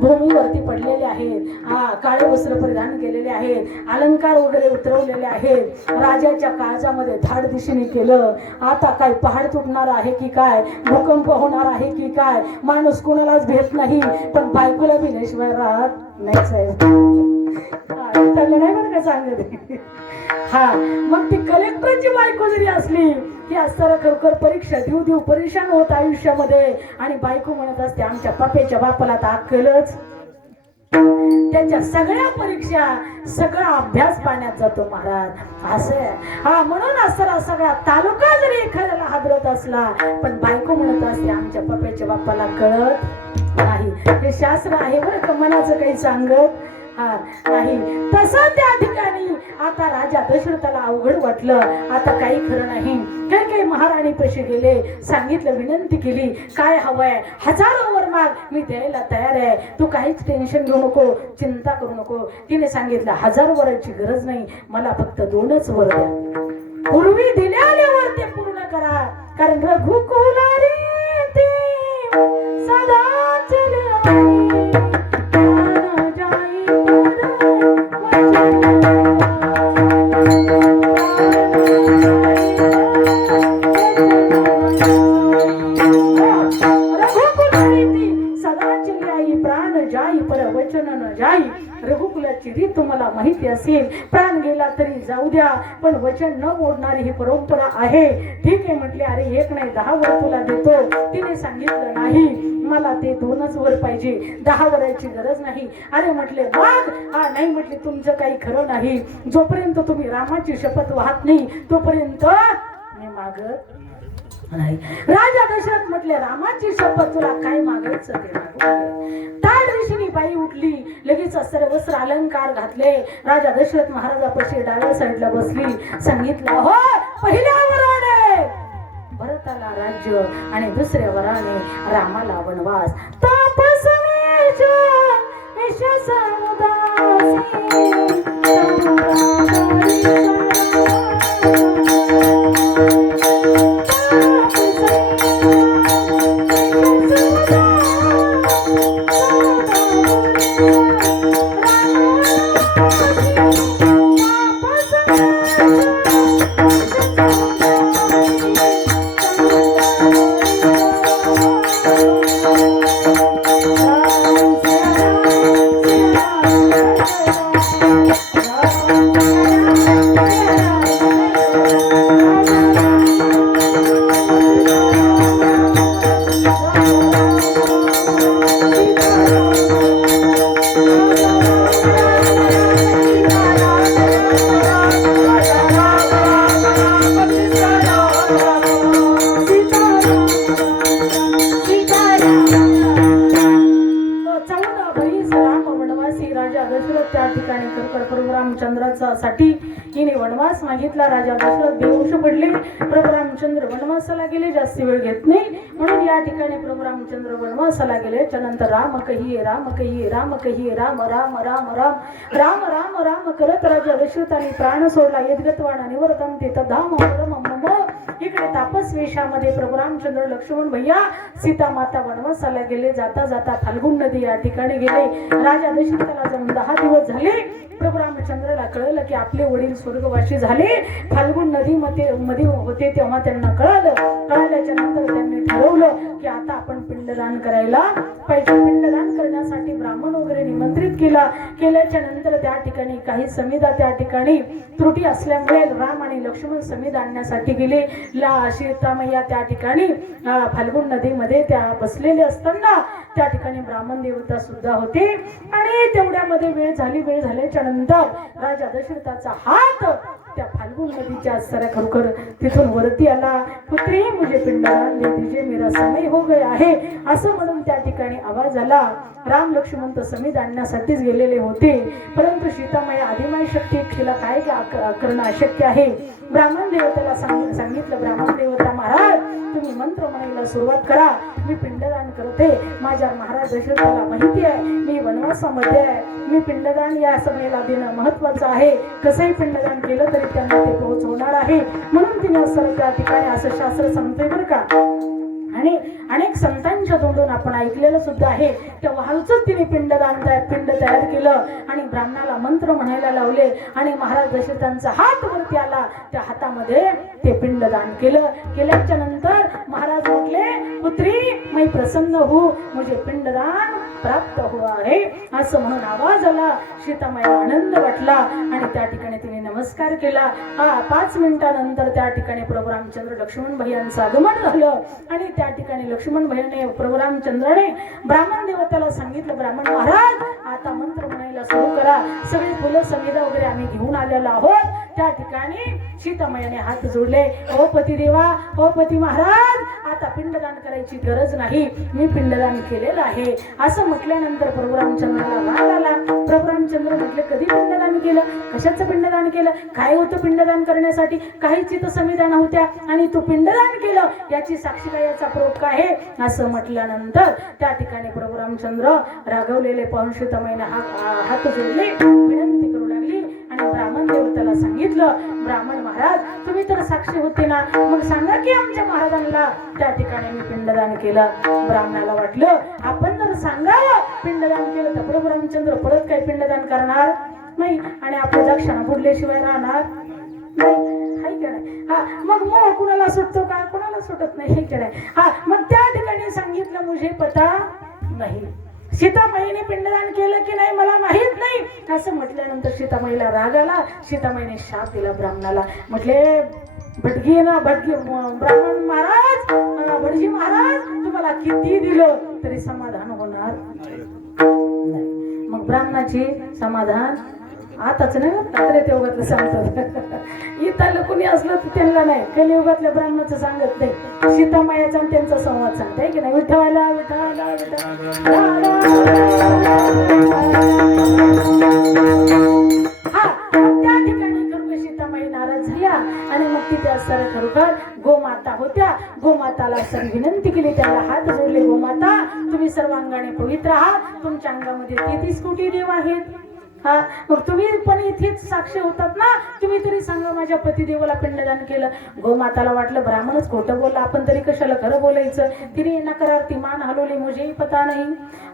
भूमीवरती पडलेले आहेत. हा काळे वस्त्र परिधान केलेले आहेत. अलंकार वगैरे उतरवलेले आहेत. राजाच्या काळजामध्ये धाड दिशेने केलं. आता काय पहाड तुटणार आहे की काय? भूकंप होणार आहे की काय? माणूस कोणालाच भेट नाही. पण बायकोला भिल्याशिवाय राहत नाही साहेब. त्यांना नाही बरं का सांगत हा मग ती कलेक्टरची बायको जरी असली की असताना खरोखर परीक्षा देऊ देऊ परेशान होत आयुष्यामध्ये. आणि बायको म्हणत असते आमच्या पप्याच्या बापाला तर अक्कलच. त्याच्या सगळ्या परीक्षा सगळा अभ्यास पाण्यात जातो महाराज. असं आहे. हा म्हणून असताना सगळा तालुका जरी एखाद्याला हादरत असला पण बायको म्हणत असते आमच्या पप्याच्या बापाला कळत नाही. हे शास्त्र आहे बरं का मनाचं काही सांगत? हार नाही. तसं त्या ठिकाणी आता राजा दशरथाला अवघड वाटलं. आता काही खरं नाही. काही काही महाराणी पैसे गेले? सांगितलं विनंती केली. काय हवंय? हजारो वर माग मी द्यायला तयार आहे. तू काहीच टेन्शन घेऊ नको. चिंता करू नको. तिने सांगितलं हजार वरांची गरज नाही. मला फक्त दोनच वर द्या. पूर्वी दिल्यावर ते पूर्ण करा. कारण रघुकुलारी ते सदा रघुकुलाची रीत तुम्हाला माहिती असेल? प्राण गेला तरी जाऊ द्या पण वचन न मोडणारी ही परंपरा आहे. ठीक आहे म्हटले अरे एक नाही दहा वर तुला देतो. तिने सांगितलं नाही मला ते दोनच वर पाहिजे दहा वराची गरज नाही. अरे म्हटले वाघ? हा नाही म्हटले तुमचं काही खरं नाही. जोपर्यंत तुम्ही रामाची शपथ वाहत नाही तोपर्यंत मी मागत नाही. राजा दशरथ म्हटले रामाची शपथ तुला काय मागायचं ते ताड बाई उठली लगेच सर्वस्त्र अलंकार घातले. राजा दशरथ महाराजापाशी डाव्या साईडला बसली. सांगितलं हो पहिल्या वराने भरताला राज्य आणि दुसऱ्या वराने रामाला वनवास. तापसवेश वनवास मागितला राजा दशरथ बेहोश पडले. प्रभू रामचंद्र वनवासाला गेले जास्त वेळ घेत नाही. म्हणून या ठिकाणी प्रभू रामचंद्र वनवासाला गेले. त्यानंतर राम कही राम कही राम कही राम राम राम राम. राम राम राम करत राजा दशरथाने प्राण सोडला. यद्गतवाण निवर्तन ते धाम परम मम. इकडे तापस वेशामध्ये प्रभू रामचंद्र लक्ष्मण भैया सीता माता वनवासाला गेले. जाता जाता फाल्गुन नदी या ठिकाणी गेले. राजा दशरथाला जाऊन दहा दिवस झाले. प्रभू रामचंद्राला कळलं की आपले वडील स्वर्गवासी झाले. फाल्गुन नदी मध्ये मध्ये होते तेव्हा त्यांना कळालं. कळाल्याच्या नंतर त्यांनी ठरवलं की आता आपण पिंडदान करायला पाहिजे पिंडदान करण्यासाठी ब्राह्मण वगैरे निमंत्रित केला. केल्याच्यानंतर त्या ठिकाणी काही समिधा त्या ठिकाणी त्रुटी असल्यामुळे राम आणि लक्ष्मण समिध आणण्यासाठी गेले. ला सीतामय्या त्या ठिकाणी फाल्गुन नदीमध्ये त्या बसलेले असताना त्या ठिकाणी ब्राह्मण देवता सुद्धा होते. आणि तेवढ्यामध्ये वेळ झाली. वेळ झाल्याच्यानंतर राजा दशरथाचा हात त्या नदीच्या सरा खरोखर तिथून वरती आला. पुत्री मुझे पिंडदान दे दीजिए मेरा समय हो गया आहे. असं म्हणून त्या ठिकाणी आवाज आला. राम लक्ष्मण तर समीद आणण्यासाठीच गेलेले होते. परंतु सीतामाया आदिमाय शक्ती तिला काय करणं अशक्य आहे? ब्राह्मण देवतेला सांग सांगितलं ब्राह्मण देवता महाराज तुम्ही मंत्र म्हणायला सुरुवात करा. मी पिंडदान करते. माझ्या महाराज दशरथाला माहिती आहे. मी वनवासामध्ये आहे. मी पिंडदान या समयाला देणं महत्वाचं आहे. कसंही पिंडदान केलं तरी त्यांना ते पोहोचवणार आहे. म्हणून तिने असं त्या ठिकाणी असं शास्त्र सांगते बरं का. आणि अनेक संतांच्या तोंडून आपण ऐकलेलं सुद्धा आहे. त्या वाळूच तिने पिंडदान पिंड तयार केलं आणि ब्राह्मणाला मंत्र म्हणायला लावले आणि महाराज दशरथांचा हात वरती आला त्या हातामध्ये ते पिंडदान केलं. केल्याच्यानंतर महाराज म्हटले पुत्री मी प्रसन्न हो म्हणजे पिंडदान प्राप्त हो आहे. असं म्हणून आवाज आला. सीतामाया आनंद वाटला आणि त्या ठिकाणी तिने नमस्कार केला. हा पाच मिनिटानंतर त्या ठिकाणी प्रभू रामचंद्र लक्ष्मण भैयांचं आगमन झालं. आणि त्या ठिकाणी लक्ष्मण भैयाने प्रभू रामचंद्राने ब्राह्मण देवताला सांगितलं ब्राह्मण महाराज आता मंत्र म्हणायला सुरू करा. सगळी फुलं समिधा वगैरे आम्ही घेऊन आलेलो आहोत. त्या ठिकाणी सीतामयाने हात जोडले. हो ओ पती देवा ओ हो पती महाराज आता पिंडदान करायची गरज नाही. मी पिंडदान केलेलं आहे. असं म्हटल्यानंतर प्रभू रामचंद्राला राग आला. प्रभू रामचंद्र म्हटले कधी पिंडदान केलं? कशाचं पिंडदान केलं? काय होतं पिंडदान करण्यासाठी? काही चित संविधान नव्हत्या. आणि तू पिंडदान केलं? याची साक्षीला याचा प्रोप काय? आहे असं म्हटल्यानंतर त्या ठिकाणी प्रभू रामचंद्र रागवलेले पाहून सीतामाईने हा- हात जोडले. विनंती ब्राह्मण देवताला सांगितलं ब्राह्मण महाराज तुम्ही तर साक्षी होते ना? मग सांगा की आमच्या महाराजांना. त्या ठिकाणी मी पिंडदान केलं. ब्राह्मणाला वाटलं आपण जर सांगावं पिंडदान केलं तर प्रभू रामचंद्र परत काय पिंडदान करणार? नाही आणि आपल्या दक्षिणा बुडल्याशिवाय राहणार? नाही हाय हा मग मोह कुणाला सुटतो का? कुणाला सुटत नाही हे का हा मग त्या ठिकाणी सांगितलं मुझे पता नाही. सीतामाईने पिंडदान केलं की नाही असं म्हटल्यानंतर सीतामाईला राग आला. सीतामाईने शाप दिला ब्राह्मणाला. म्हटले भटकी ना भटगे ब्राह्मण महाराज भटजी महाराज तुम्हाला किती दिलं तरी समाधान होणार मग ब्राह्मणाची समाधान आताच नाही बरं सांगतात. इथलं कुणी असलं तर त्यांना नाही. कलियुगातल्या ब्राह्मणाचं सांगत नाही. सीतामायाचा आणि त्यांचा संवाद सांगताय की नाही? विठ्ठला विठ्ठला विठ्ठला. हा त्या ठिकाणी खरोखर सीतामाई नाराज झाल्या आणि मग तिथे असताना खरोखर गोमाता होत्या. गोमाताला सर विनंती केली त्याला हात जोडले गोमाता तुम्ही सर्वांगाने पवित्र आहात. तुमच्या अंगामध्ये तेहतीस कोटी देव आहेत. हा? मग तुम्ही पण इथेच साक्ष होतात ना? तुम्ही तरी सांगा माझ्या पतिदेवाला पिंडदान केलं. गोमाताला वाटलं ब्राह्मणच खोटं बोललं. आपण तरी कशाला खरं बोलायचं? तिने नकारार्थी मान हलवली. मुझेही पता नाही.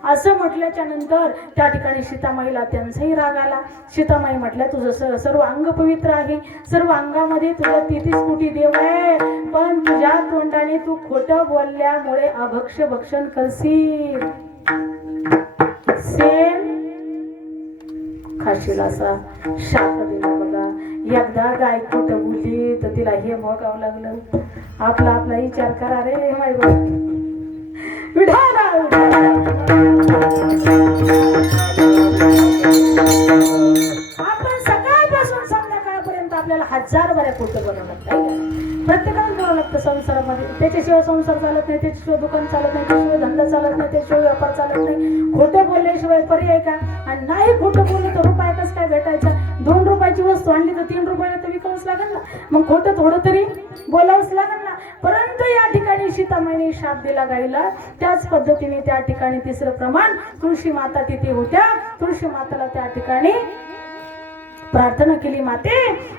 असं म्हटल्याच्या नंतर त्या ठिकाणी सीतामाईला त्यांचाही राग आला. सीतामाई म्हटल्या तुझं स- सर्व अंग पवित्र आहे. सर्व अंगामध्ये तुला तिथेच कुठे देव आहे. पण तुझ्या तोंडाने तू खोटं बोलल्यामुळे अभक्ष भक्षण करशील. सेम खाशील असा शाप दिला बघा. एकदा गाय कुठं बोलली तर तिला हे भोगावं लागलं. आपला आपला विचार करा रे माय आपण सकाळपासून संध्याकाळपर्यंत आपल्याला हजार बऱ्या खोटं बनवलं प्रत्येकाला करावं लागतं संसारामध्ये. त्याच्याशिवाय संसार चालत नाही त्याच्याशिवाय दुकान चालत नाही त्याशिवाय धंदा चालत नाही त्याशिवाय व्यापार चालत नाही. खोटं बोलल्याशिवाय पर्याय का? आणि नाही खोटं बोललं तर तीन रुपयाला तर विकावंच लागेल ना. मग खोटं थोडं तरी बोलावंच लागेल ना. परंतु या ठिकाणी सीतामाईने शाप दिला गाईला त्याच पद्धतीने त्या ठिकाणी तिसरं प्रमाण तुळशी माता तिथे होत्या. तुळशी माताला त्या ठिकाणी प्रार्थना केली माते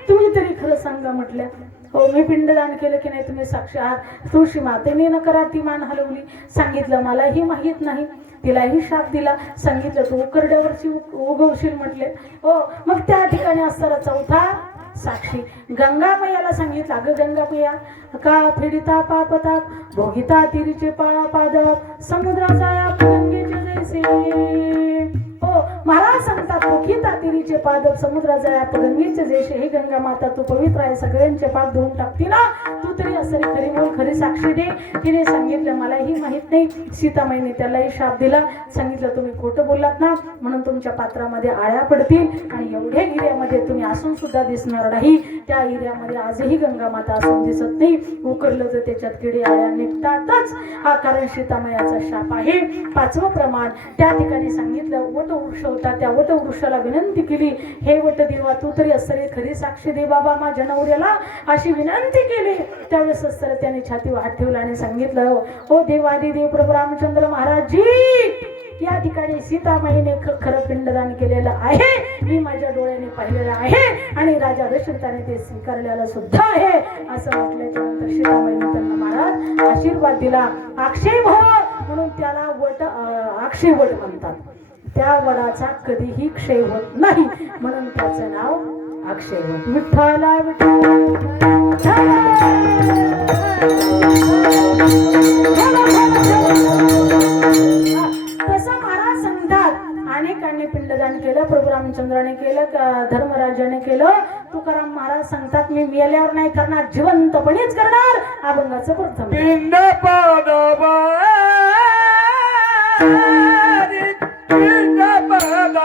तुम्ही तरी खरं सांगा म्हटलं. हो मी पिंडदान केलं की नाही तुम्ही साक्षात तुळशी मातेने करा ती मान हलवली. सांगितलं मलाही माहीत नाही. तिलाही शाप दिला. सांगितलं तू उकरड्यावरची उगवशील म्हटले. हो मग त्या ठिकाणी असताना चौथा साक्षी. गंगामयाला सांगितलं अगं गंगामया का फिडिता पापताप भोगिता तिरीचे पा पादप समुद्राचा या गंगेचे जैसे. मला सांगतात मुखिता तिरीचे पादप समुद्राचा या गंगेचे जेशे हे गंगा माता तू पवित्र आहे सगळ्यांचे पाद धुवून टाकती ना. तू तरी असं खरी म्हणून खरी साक्षी दे. तिने सांगितलं मलाही माहीत नाही. सीतामाईने त्यालाही शाप दिला. सांगितलं तुम्ही खोटं बोललात ना म्हणून तुमच्या पात्रामध्ये आळ्या पडतील. आणि एवढ्या हिऱ्यामध्ये तुम्ही असून सुद्धा दिसणार नाही. त्या हिऱ्यामध्ये आजही गंगा माता असून दिसत नाही. उकरलं तर त्याच्यात किडे आळ्या निघतातच. हा कारण सीतामयाचा शाप आहे. पाचवं प्रमाण. त्या ठिकाणी सांगितलं वटवृक्ष होता त्या वटवृक्षाला विनंती केली हे वटदेवा तू तरी असरे खरी साक्षी दे बाबा माझ्या नवऱ्याला अशी विनंती केली. त्यावेळेस असर त्याने छातीवर हात ठेवला आणि सांगितलं हो देवादी देव प्रभू रामचंद्र महाराज जी या ठिकाणी सीतामाईने खरं पिंडदान केलेलं आहे. मी माझ्या डोळ्याने पाहिलेलं आहे आणि राजा दशरथाने ते स्वीकारलेलं सुद्धा आहे. असं म्हटल्याच्या नंतर सीतामाईने त्यांना महाराज आशीर्वाद दिला. अक्षय भव हो, म्हणून त्याला वट अं, अक्षय वट म्हणतात. त्या वडाचा कधीही क्षय होत नाही. म्हणून त्याचं नाव अक्षय वट विठ्ठला तसं महाराज सांगतात अनेकांनी पिंडदान केलं प्रभू रामचंद्राने केलं धर्मराजाने केलं. तुकाराम महाराज सांगतात मी मेल्यावर नाही करणार जिवंतपणेच करणार. अभंगाचं प्रथम. पिंड पदवारी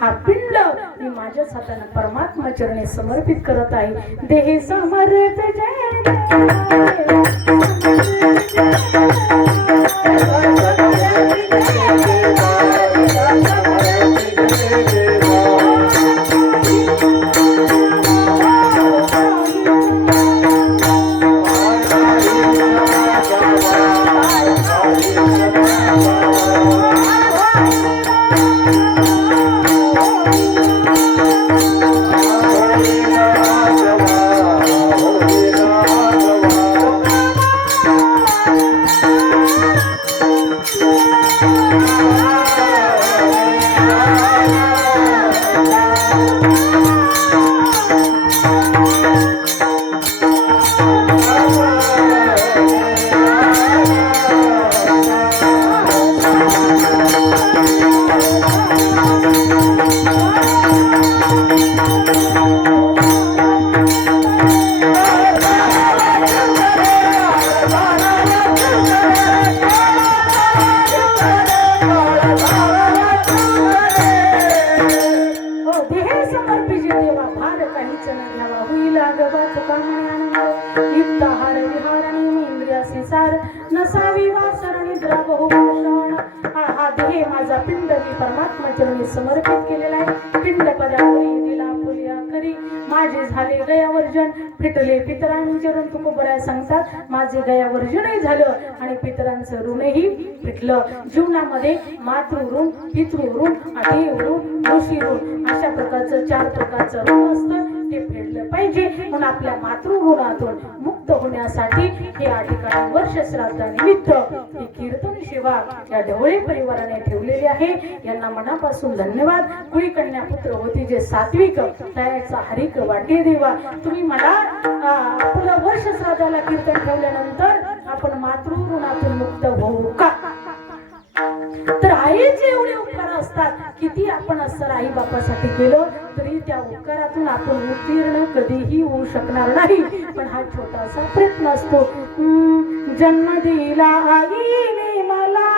हा पिंड मी माझ्याच हातानं परमात्मा चरणी समर्पित करत आहे. देह समर्पित जय घरी माझे झाले गयावर्जन फिटले पितरांचे ऋण तुको बऱ्या सांगतात माझे गयावर्जनही झालं आणि पितरांचं ऋणही फिटलं जीवनामध्ये मातृ ऋण पितृ ऋण आधी ऋण ऋषी ऋण अशा प्रकारचं चार प्रकारचं ऋण असतं. ते फेडलं पाहिजे. म्हणून आपल्या मातृगुणातून मुक्त होण्यासाठी हे या ठिकाणी वर्ष श्राद्धानिमित्त ही कीर्तन सेवा या ढवळे परिवाराने ठेवलेली आहे. यांना मनापासून धन्यवाद. कुळी कन्या पुत्र होती जे सात्विक तयाचा हरिक वाटे देवा. तुम्ही मला आपलं वर्ष श्राद्धाला कीर्तन ठेवल्यानंतर आपण मातृऋणातून मुक्त होऊ का? तर आईचे एवढे उपकार असतात किती आपण असं आई बापासाठी केलं? तरी त्या उपकारातून आपण उत्तीर्ण कधीही होऊ शकणार नाही. पण हा छोटासा प्रयत्न असतो. हम्म, जन्म दिला आईने मला.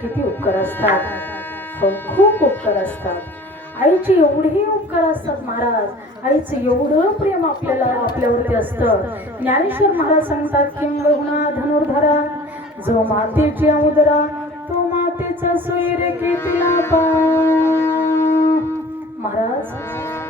किती उपकार असतात. हो खूप उपकार असतात. आईचे एवढे उपकार असतात महाराज. आईचं एवढं प्रेम आपल्याला आपल्यावरती असतं. ज्ञानेश्वर महाराज सांगतात किंबहुना धनुर्धरा जो मातेची उदरा तो मातेचा सोयरे किती पा महाराज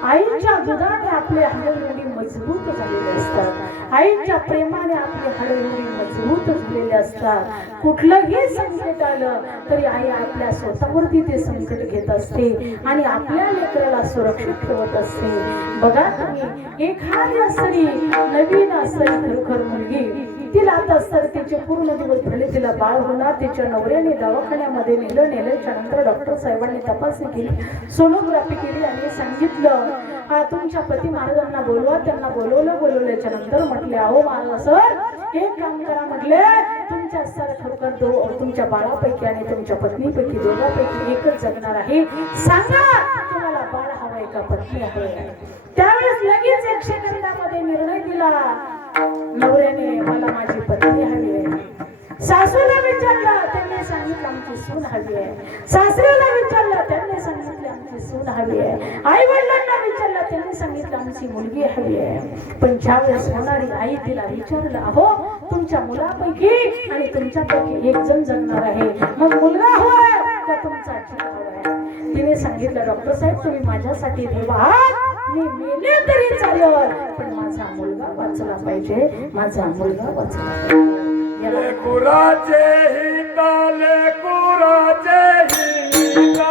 आईच्या दुधाने आपले हाडं मजबूत झालेले असतात. आईच्या प्रेमाने आपले हाडं मजबूत झालेले असतात. कुठलंही संकट आलं तरी आई आपल्या स्वतःवरती ते संकट घेत असते आणि आपल्या लेकराला सुरक्षित ठेवत असते. बघा तुम्ही एखादी असली नवीन असली खरोखर मुलगी. तिला आता असताना तिचे पूर्ण दिवस झाले. तिला बाळ होणार. तिच्या नवऱ्याने दवाखान्यामध्ये नेलं नेल्याच्या नंतर डॉक्टर साहेबांनी तपासणी केली. सोनोग्राफी केली आणि सांगितलं हा तुमच्या पती महाराजांना बोलवा. त्यांना बोलवलं बोलवल्याच्या नंतर म्हटले अहो महाराज सर एक काम करा म्हटले. तुमच्या सर खरोखर दो तुमच्या बाळापैकी आणि तुमच्या पत्नीपैकी दोघांपैकी एकच जगणार आहे. सांगा तुम्हाला बाळ हवाय का पत्नी हवंय? त्यावेळेस लगेच एकशे निर्णय दिला. नवऱ्याने मला माझी पत्नी हवी आहे. सासूला विचारलं त्यांनी सांगितलं आमची सून हवी आहे. सासऱ्याला विचारलं त्यांनी सांगितलं आमची सून हवी आहे. आई वडिलांना विचारलं त्यांनी सांगितलं आमची मुलगी हवी आहे. पण ज्यावेळेस होणारी आई तिला विचारलं अहो तुमच्या मुलापैकी आणि तुमच्यापैकी एक जण जगणार आहे. मग मुलगा हवाय का तुमचा तिने सांगितलं डॉक्टर साहेब तुम्ही माझ्यासाठी देवा मी मेले तरी चालेल पण माझा मुलगा वाचला पाहिजे. माझा मुलगा वाचला कुराचे याला लेकुराचे हिता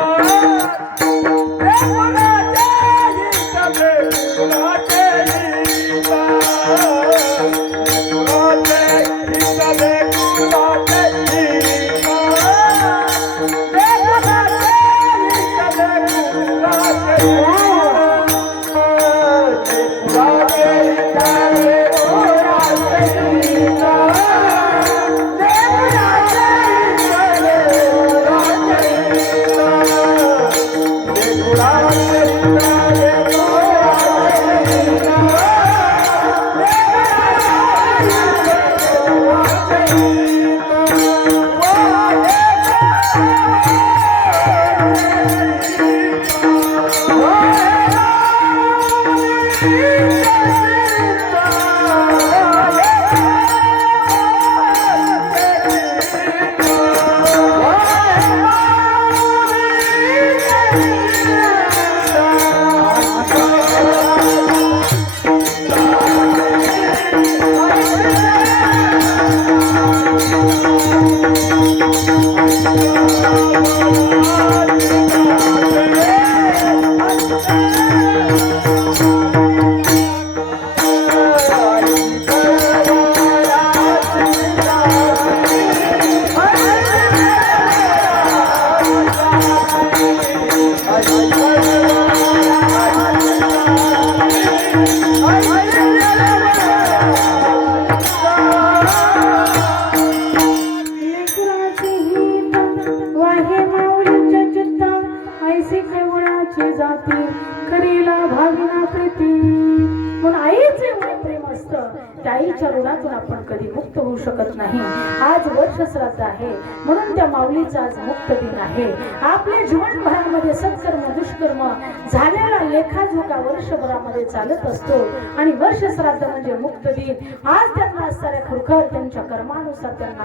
शकत नाही. आज वर्ष श्राद्ध आहे. म्हणून त्या माऊलीचा आज मुक्त दिन आहे. आपल्या जीवनभरामध्ये सत्कर्म दुष्कर्म झालेला लेखाजोखा वर्षभरामध्ये चालत असतो. आणि वर्ष श्राद्ध म्हणजे मुक्त दिन. आज त्यांना असणाऱ्या खरोखर त्यांच्या कर्मानुसार त्यांना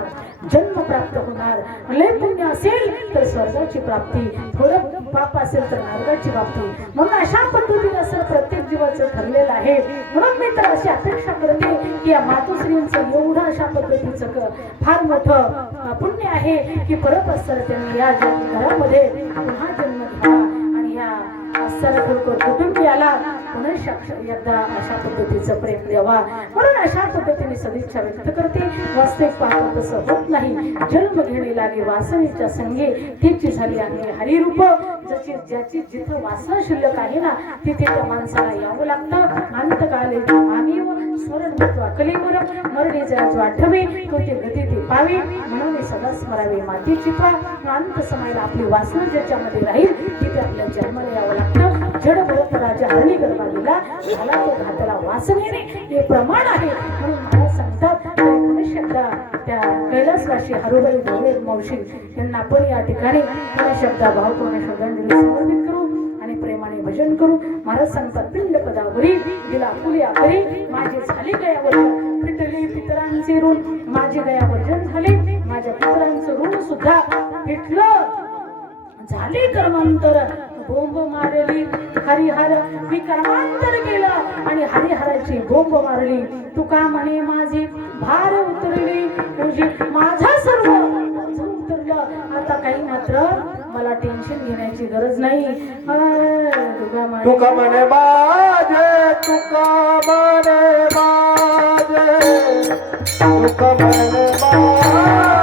जन्म प्राप्त होणार लय पुण्य असेल तर स्वर्गाची प्राप्ती थोडं पाप असेल तर नरकाची प्राप्ती. म्हणून अशा पद्धतीने असं प्रत्येक जीवाचं ठरलेलं आहे. म्हणून मी तर अशी अपेक्षा करते की या मातोश्रींचं एवढं अशा पद्धतीचं फार मोठं पुण्य आहे की परत असताना त्यांनी या जन्म घरामध्ये पुन्हा जन्म घ्यावा आणि ह्या असताना खरोखर कुटुंबियाला पुन्हा एकदा अशा पद्धतीचं प्रेम द्यावा. म्हणून अशा पद्धतीने सदिच्छा व्यक्त करते. वास्तविक पाहतो तसं होत नाही. जन्म घेणे लागे वासनेच्या संगे तिची झाली आणि हरिरूप. जशी ज्याची जिथं वासना शिल्लक आहे ना तिथे त्या माणसाला यावं लागतं. अंतकाले आम्ही स्मरण होतो अकलेवर मरणे जो आठवे तो ते गती ते पावे. म्हणून सदा स्मरावे माती चित्वा अंत समायला आपली वासना ज्याच्यामध्ये राहील तिथे आपल्या जन्माला यावं लागतं. जड भरत राजा हरणी गरबा दिला झाला तो घातला वासनेने हे प्रमाण आहे. म्हणून मला सांगतात शब्द त्या कैलासवाशी हरुबाई ढोळे मावशी यांना आपण या ठिकाणी पुणे शब्द भावपूर्ण श्रद्धांजली समर्पित करू आणि प्रेमाने भजन करू. महाराज सांगतात पिंड पदावरी गेला फुले आकरी माझे झाले गयावर फिटले पितरांचे ऋण माझे गया जन झाले माझ्या पितरांचं ऋण सुद्धा फिटलं झाले कर्मांतर. बोंब मारली हरिहर मी कर्मांतर केलं आणि हरिहराची बोंब मारली. तुका म्हणे माझी भार उतरली तुझी माझा सर्व उतरलं. आता काही मात्र मला टेन्शन घेण्याची गरज नाही. तुका म्हणे बाजे तुका म्हणे बाजे. तुका म्हणे बाजे.